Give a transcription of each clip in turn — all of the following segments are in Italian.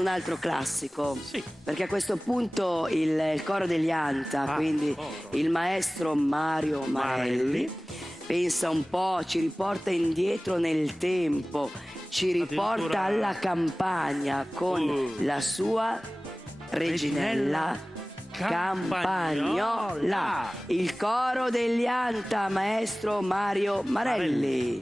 un altro classico, Sì. perché a questo punto il coro degli Anta, quindi coro. il maestro Mario Marelli, pensa un po', ci riporta indietro nel tempo, ci riporta Addirittura- alla campagna con la sua Reginella Campagnola. Il coro degli Anta, maestro Mario Marelli.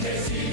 Che si